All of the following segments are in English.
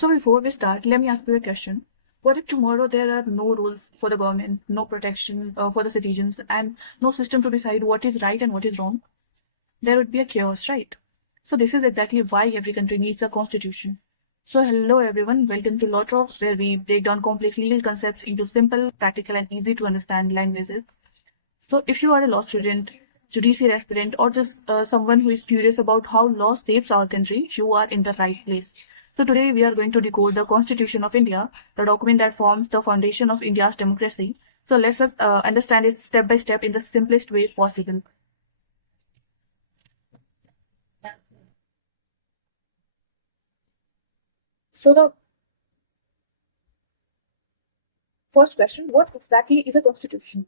So before we start, let me ask you a question. What if tomorrow there are no rules for the government, no protection for the citizens, and no system to decide what is right and what is wrong? There would be a chaos, right? So this is exactly why every country needs a constitution. So hello everyone, welcome to Law Trove, where we break down complex legal concepts into simple, practical, and easy to understand languages. So if you are a law student, judiciary aspirant, or just someone who is curious about how law saves our country, you are in the right place. So today we are going to decode the Constitution of India, the document that forms the foundation of India's democracy. So let's understand it step by step in the simplest way possible. So the first question, what exactly is a constitution?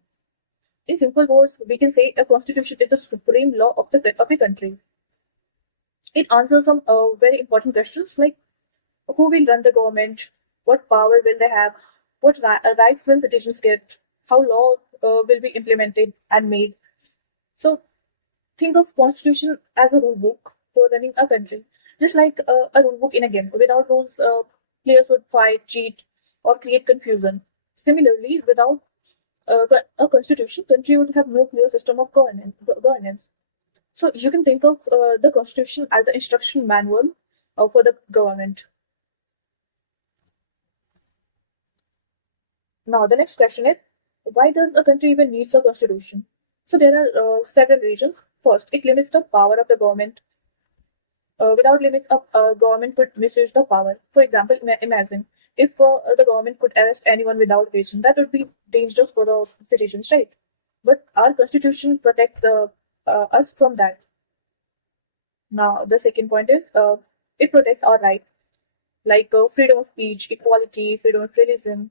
In simple words, we can say a constitution is the supreme law of a country. It answers some very important questions like who will run the government, what power will they have, what rights will citizens get, how law will be implemented and made. So think of constitution as a rule book for running a country, just like a rule book in a game. Without rules, players would fight, cheat, or create confusion. Similarly, without a constitution, country would have no clear system of governance. So you can think of the constitution as the instruction manual for the government. Now, the next question is, why does a country even needs a constitution? So there are several reasons. First, it limits the power of the government. Without limits, a government could misuse the power. For example, imagine if the government could arrest anyone without reason, that would be dangerous for the citizens, right? But our constitution protects us from that. Now, the second point is it protects our rights, like freedom of speech, equality, freedom of religion.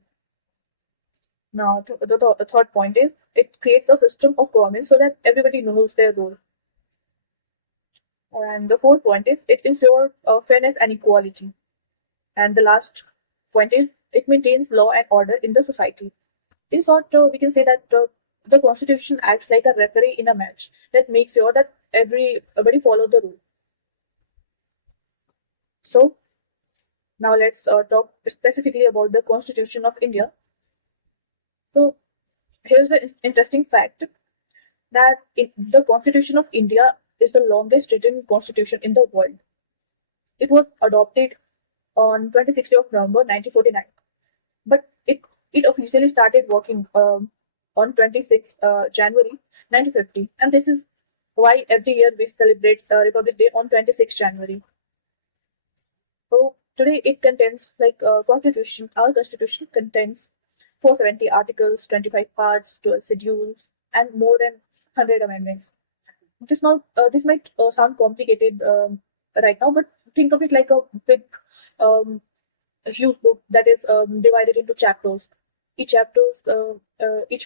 Now, the third point is it creates a system of government so that everybody knows their role. And the fourth point is it ensures fairness and equality. And the last point is it maintains law and order in the society. In short, we can say that the constitution acts like a referee in a match that makes sure that everybody follow the rule. So now let's talk specifically about the Constitution of India. So here's the interesting fact that the Constitution of India is the longest written constitution in the world. It was adopted on 26th of November 1949, but it officially started working on 26th January 1950, and this is why every year we celebrate Republic Day on 26th January. So today it contains like constitution. Our constitution contains 470 articles, 25 parts, 12 schedules, and more than 100 amendments. This might sound complicated right now, but think of it like a big, huge book that is divided into chapters. Each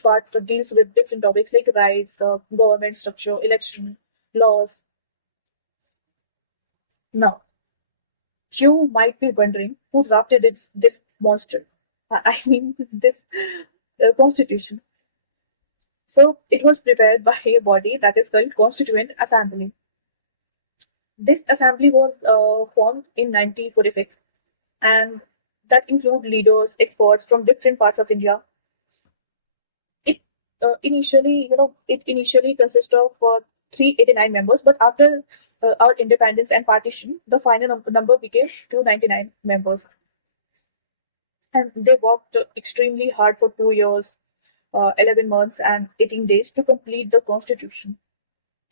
part deals with different topics like rights, government structure, election, laws. Now, you might be wondering who drafted this monster. I mean, this constitution. So it was prepared by a body that is called Constituent Assembly. This assembly was formed in 1946, and that include leaders, experts from different parts of India. It initially consists of 389 members, but after our independence and partition, the final number became 299 members. And they worked extremely hard for 2 years, 11 months, and 18 days to complete the constitution.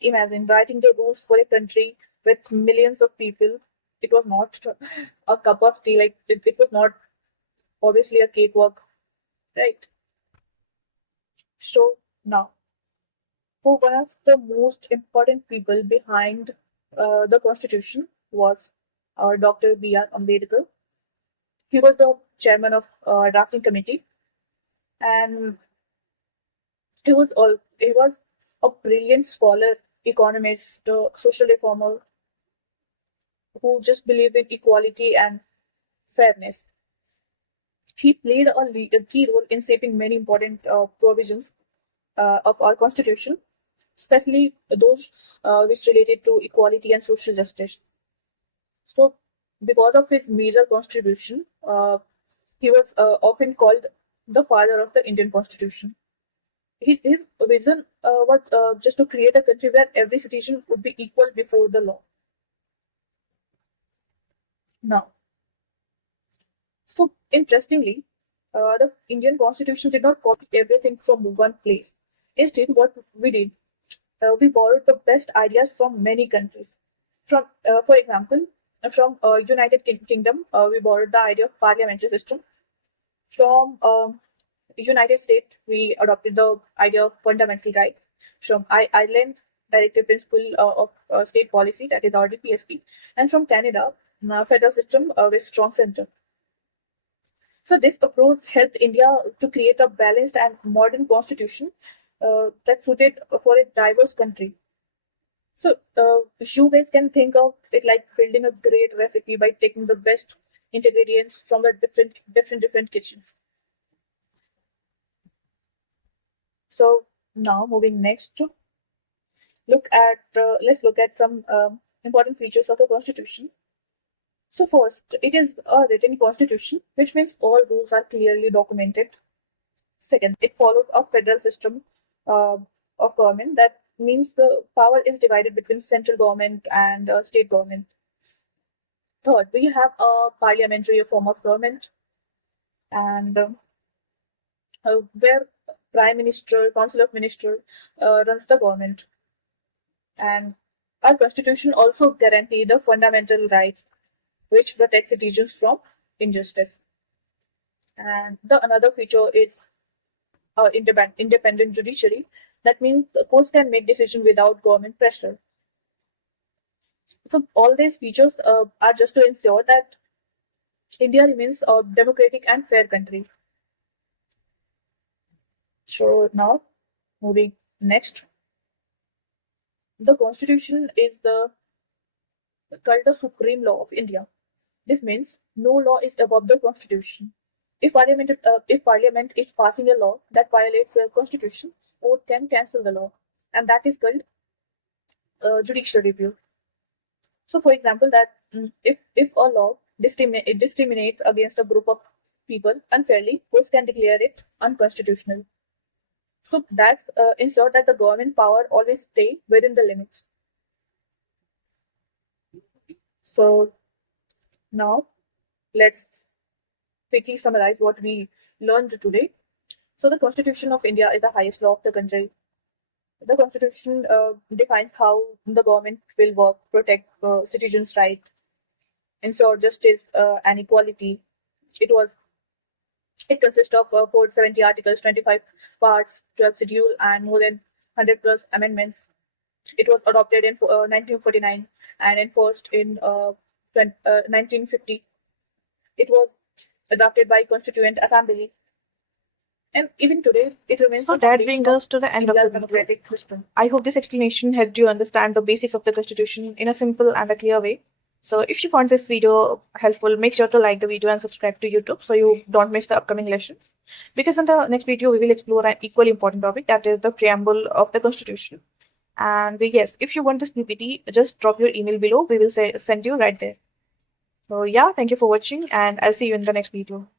Imagine writing the rules for a country with millions of people. It was not a cup of tea, like it was not obviously a cakewalk, right? So now, who one of the most important people behind the constitution was Dr. BR Ambedkar. He was the chairman of drafting committee, and he was a brilliant scholar, economist, social reformer who just believed in equality and fairness. He played a key role in shaping many important provisions of our constitution, especially those which related to equality and social justice. So because of his major contribution, he was often called the father of the Indian Constitution. His vision was just to create a country where every citizen would be equal before the law. Now, so interestingly, the Indian Constitution did not copy everything from one place. Instead, what we did, we borrowed the best ideas from many countries. For example, from United Kingdom, we borrowed the idea of parliamentary system. From United States, we adopted the idea of fundamental rights. From Ireland, directive principle of state policy, that is RDPSP, and from Canada, federal system with strong center. So this approach helped India to create a balanced and modern constitution that suited for a diverse country. So you guys can think of it like building a great recipe by taking the best ingredients from the different kitchens. So now moving next, let's look at some important features of the constitution. So first, it is a written constitution, which means all rules are clearly documented. Second, it follows a federal system of government. That means the power is divided between central government and state government. Third, we have a parliamentary form of government, and where prime minister, council of minister runs the government. And our constitution also guarantees the fundamental rights which protect citizens from injustice. And the another feature is independent judiciary. That means the courts can make decisions without government pressure. So all these features are just to ensure that India remains a democratic and fair country. So now, moving next, the constitution is called the supreme law of India. This means no law is above the constitution. If parliament is passing a law that violates the constitution, court can cancel the law, and that is called judicial review. So, for example, that if a law discriminates against a group of people unfairly, courts can declare it unconstitutional. So that ensure that the government power always stay within the limits. So now let's quickly summarize what we learned today. So the Constitution of India is the highest law of the country. The Constitution defines how the government will work, protect citizens' rights, ensure justice and equality. It consists of 470 articles, 25 parts, 12 schedule, and more than 100 plus amendments. It was adopted in 1949 and enforced in 1950. It was adopted by Constituent Assembly, and even today it remains. So that brings us to the end of the democratic system. I hope this explanation helped you understand the basics of the Constitution in a simple and a clear way. So if you found this video helpful, make sure to like the video and subscribe to YouTube so you don't miss the upcoming lessons. Because in the next video, we will explore an equally important topic, that is the preamble of the Constitution. And yes, if you want this PPT, just drop your email below. We will send you right there. So yeah, thank you for watching, and I'll see you in the next video.